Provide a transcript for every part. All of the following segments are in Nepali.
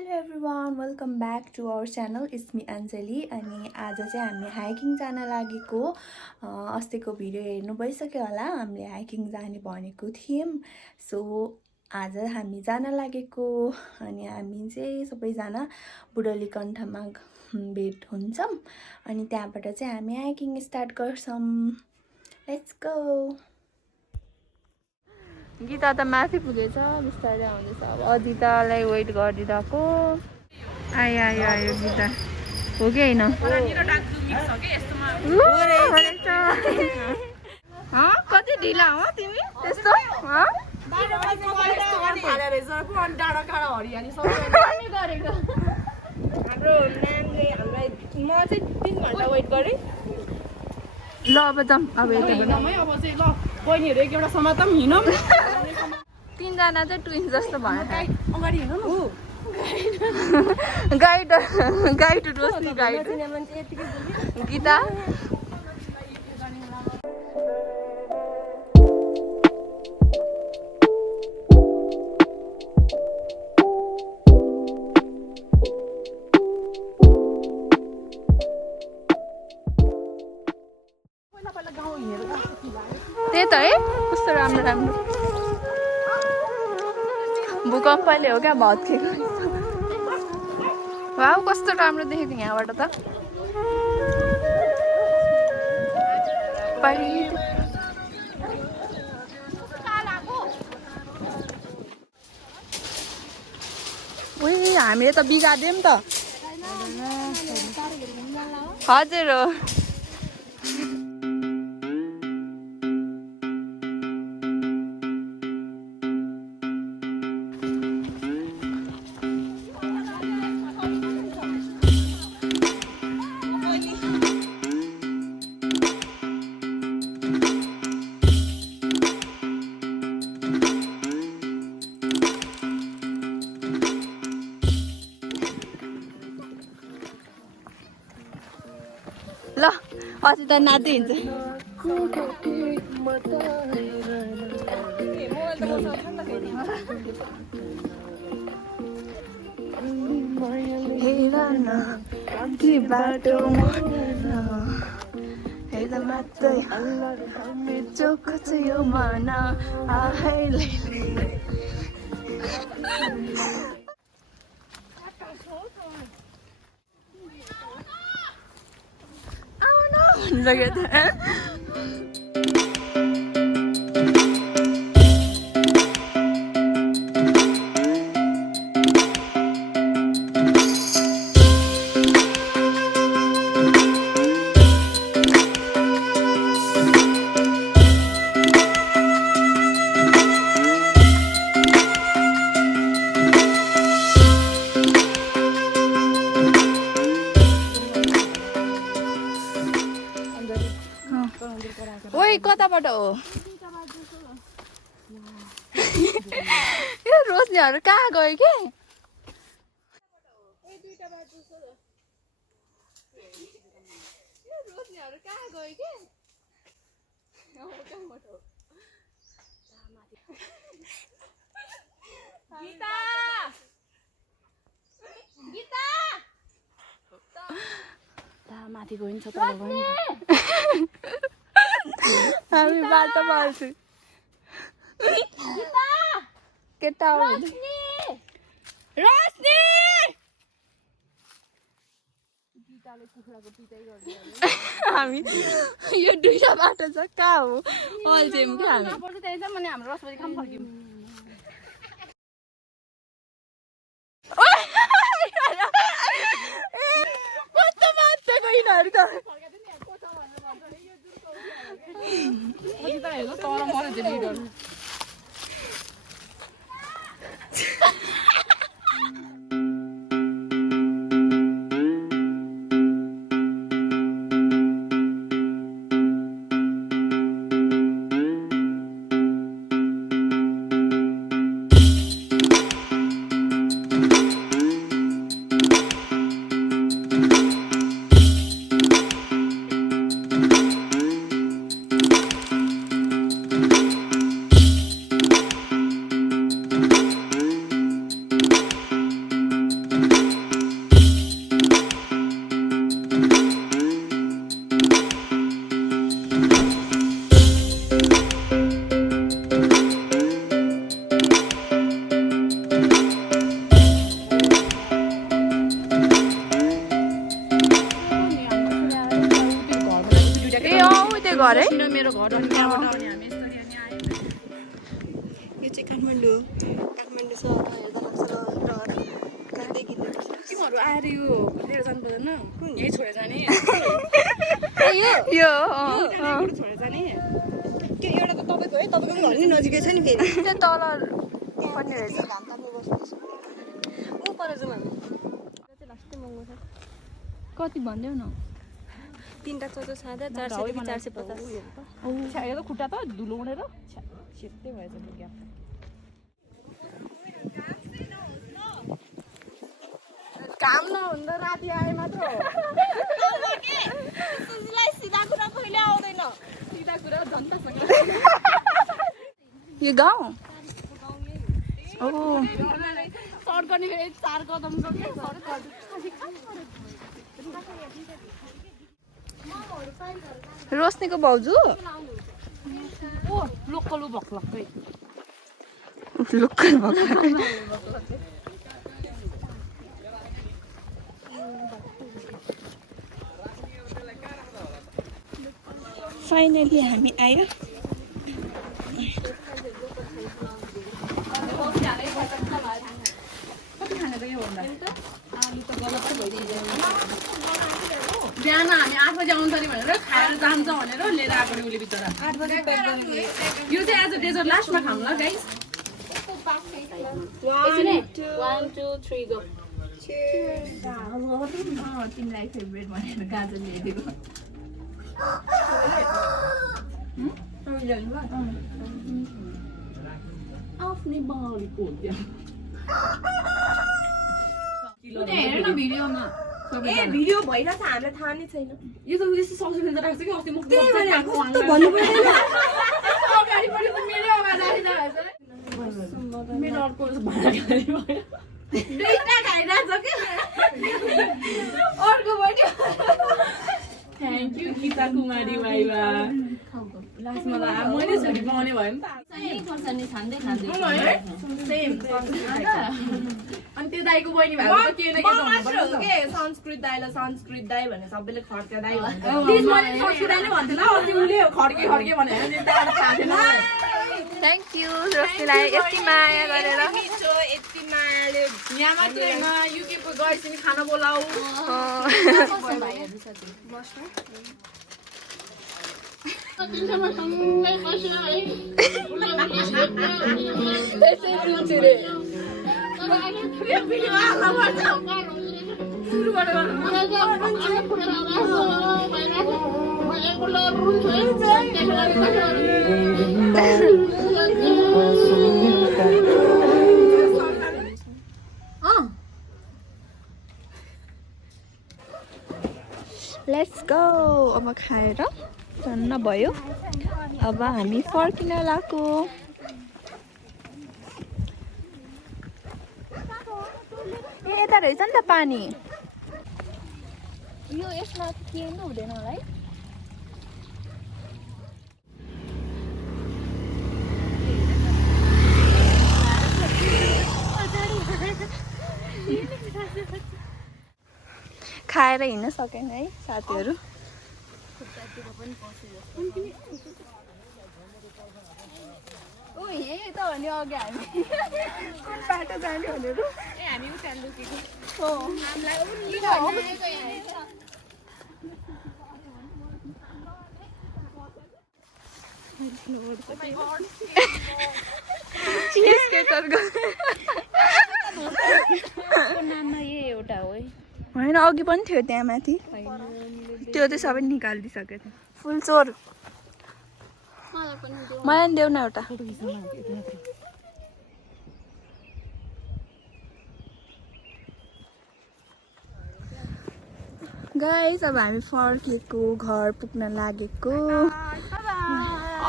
Hello everyone welcome back to our channel it's me Anjali अनि आज चाहिँ हामी हाइकिङ जान लागेको अस्तिको भिडियो हेर्नु भइसक्यो होला हामीले हाइकिङ जाने भनेको थियौँ सो आज हामी जान लागेको अनि हामी चाहिँ सबैजना बुढलीकण्ठमा भेट हुन्छौँ अनि त्यहाँबाट चाहिँ हामी हाइकिङ स्टार्ट गर्छौँ लेट्स गो गीता त माथि पुगेछ बिस्तारै आउँदैछ अब अजितालाई वेट गरिदिरहेको आयो आयो आयो गीता हो कि होइन कति ढिला हो तिमी त्यस्तो ल अब जाऊँ अब बहिनीहरु एक एउटा समातम हिँडौँ तीनजना चाहिँ ट्विन्स जस्तो भयो अगाडि हिँडौँ गाइड गाइड रोशनी गाइड गीता त्यही त है कस्तो राम्रो राम्रो भूकम्पले हो क्या भत्केको वाउ कस्तो राम्रो देखेको यहाँबाट त हामीले त बिगार्दियौँ त हजुर हो ल अझै त नाच्दै हिँड्छ हेर न ती बाटो हेर्दा मात्रै चोखो छ यो मन आहिले जगह ओइ कताबाट हो यो रोशनीहरू कहाँ गयो के माथि गइन्छ त हामी बाटो मार्छु केटा हो रोशनी हामी यो दुईटा बाटो छ कहाँ हो अल्झ्यौँ क्या हामी हाम्रो रसबरी खाम फर्क्यौँ कस्तो मान्छेको यिनीहरू त घर है मेरो घर अनि त्यहाँबाट अनि हामी यसरी अनि आयौँ। यो चाहिँ काठमाडौँ सहर हेर्दा लाग्छ रहर गाडी किन्नु तिमीहरू आएर यो लिएर जानु पर्दैन यही छोडेर जाने यो छोडेर जाने के एउटा त तपाईँको है तपाईँको पनि घर नि नजिकै छ नि फेरि त्यो तल पनि रहेछ घाम ताप्नु बस्दैछ ऊ पर जाउँ हामी चाहिँ लास्टै महँगो छ कति भन्देऊ न 3टा चौचो सादा 400 देखि 450 हेर त खुट्टा त धुलो उडेर सेतै भएछ त्यो ग्याप काम नहुँदा राति आए मात्र सिधा कुरा कहिले आउँदैन सिधा कुरा जनतासँग यो गाउँ ओ सर्ट गर्ने 4 कदम सक्यो रोशनीको भाउजू ओ लोकल भक्लक्कै लोकल भक्लक्कै फाइनली हामी आयो बिहान हामी 8 बजे आउँछ नि भनेर खाएर जान्छ भनेर लिएर आएको नि उसले बिचरा 8 बजे यो चाहिँ आज डेजर्ट लास्टमा खाऊँ ल गाइस 1 2 3 गो तिमीलाई फेभरेट भनेर गाजर ल्याइदिएको आफ्नै बाउको हेर न भिडियोमा ए भिडियो भइरहेछ हामीलाई थाहा नै छैन यो त उयो सब्सक्राइब राख्छ कि अस्ति म त भन्नु पर्दैन अगाडि पनि मेरो अगाडि राखिरहेको छ मेरो अर्को भाडा गाडी भयो दुईटा खाइरहेछ कि अर्को पनि थ्याङ्क यू गीता कुमारी वाइवा लास्टमा त मैले छोरी पाउने भयो नि त अनि त्यो दाइको बहिनी भएको त के न के के संस्कृत दाइलाई संस्कृत दाइ भने सबैले खड्का दाइ भन्छ संस्कृत दाइ नै भन्थ्यो ल अस्ति उसले खड्के खड्के भनेर थाहा थिएन थ्याङ्क यू रोशनीलाई यति माया गरेर यति मायाले यहाँ मात्रै होइन युकेको गएपछि खाना बोलाऊ लेट्स गो अब खाएर धन्न भयो अब हामी फर्किन लाग्यो यता रहेछ नि त पानी यो यसमा केर्नु हुँदैन होला है खाएर हिँड्न सकेन है साथीहरू ओ यही त हो नि अघि हामी कुन बाटो जाने भनेर ए हामी उता लुकेको हो नाममा यही एउटा हो है होइन अघि पनि थियो त्यहाँ माथि त्यो चाहिँ सबै निकालिदिइसकेको थियो फुलचोर मलाई देऊ न एउटा गाइस अब हामी फर्केको घर पुग्न लागेको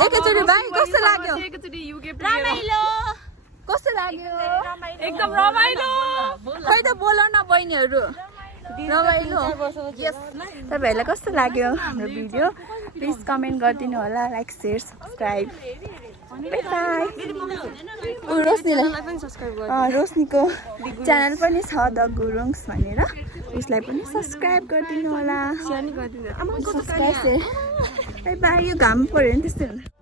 एकैचोटि भाइ कस्तो लाग्यो एकैचोटि युके रमाइलो कस्तो लाग्यो एकदम रमाइलो खै त बोल न बहिनीहरू रमाइलो तपाईँहरूलाई कस्तो लाग्यो हाम्रो भिडियो प्लिज कमेन्ट गरिदिनु होला लाइक सेयर सब्सक्राइब बाई रोशनीलाई रोशनीको च्यानल पनि छ द गुरुङ्स भनेर उसलाई पनि सब्सक्राइब गरिदिनु होला बाई बाई यो घाम पऱ्यो नि त्यस्तै हुन्छ